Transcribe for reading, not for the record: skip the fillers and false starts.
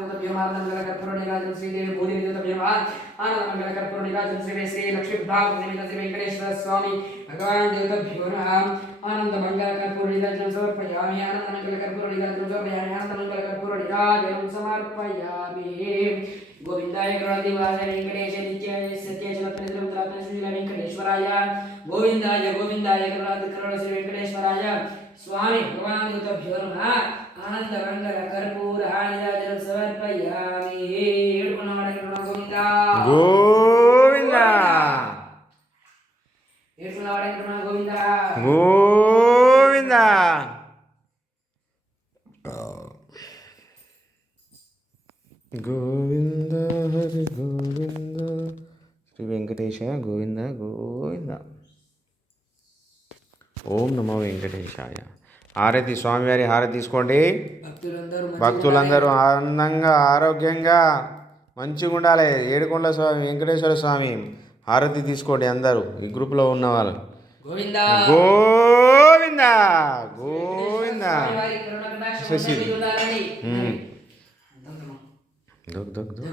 कर्पूरनिराजन श्रीदेवी भूदेवी आनंद कर्पूरनिराजन श्री लक्ष्मीभ्राम श्री वेंकटेश्वर स्वामी भगवान देवताभ्यो नमः आनंद मंगल कर्पूरनिराजन समर्पयामि आनंद मंगल कर्पूरनिराजन समर्पयामि आनंद मंगल कर्पूरनिराजन समर्पयामि गोविंदाय गरुड़ाधिवास वेंकटेश नित्याय सत्याय रत्नेश्वर श्री वेंकटेश्वराय गोविंदाय गोविंदाय गरुड़ श्री वेंकटेश्वराय स्वामी भगवान देवताभ्यो नमः आनंद मंगल कर्पूरनिराजन समर्पयामि गोविंदा గోవిందా गोविंदा గోవిందా గోవింద హరి గోవింద శ్రీ వెంకటేశ గోవింద గోవింద. ఓం నమో వెంకటేశాయ. హారతి స్వామివారి హారతి తీసుకోండి. భక్తులందరూ ఆనందంగా ఆరోగ్యంగా మంచిగా ఉండాలి. ఏడుకొండల స్వామి వెంకటేశ్వర స్వామి హారతి తీసుకోండి అందరూ ఈ గ్రూప్లో ఉన్న వాళ్ళు. గోవిందా గోవిందా గోవిందా. దొక్ దొక్ దొక్.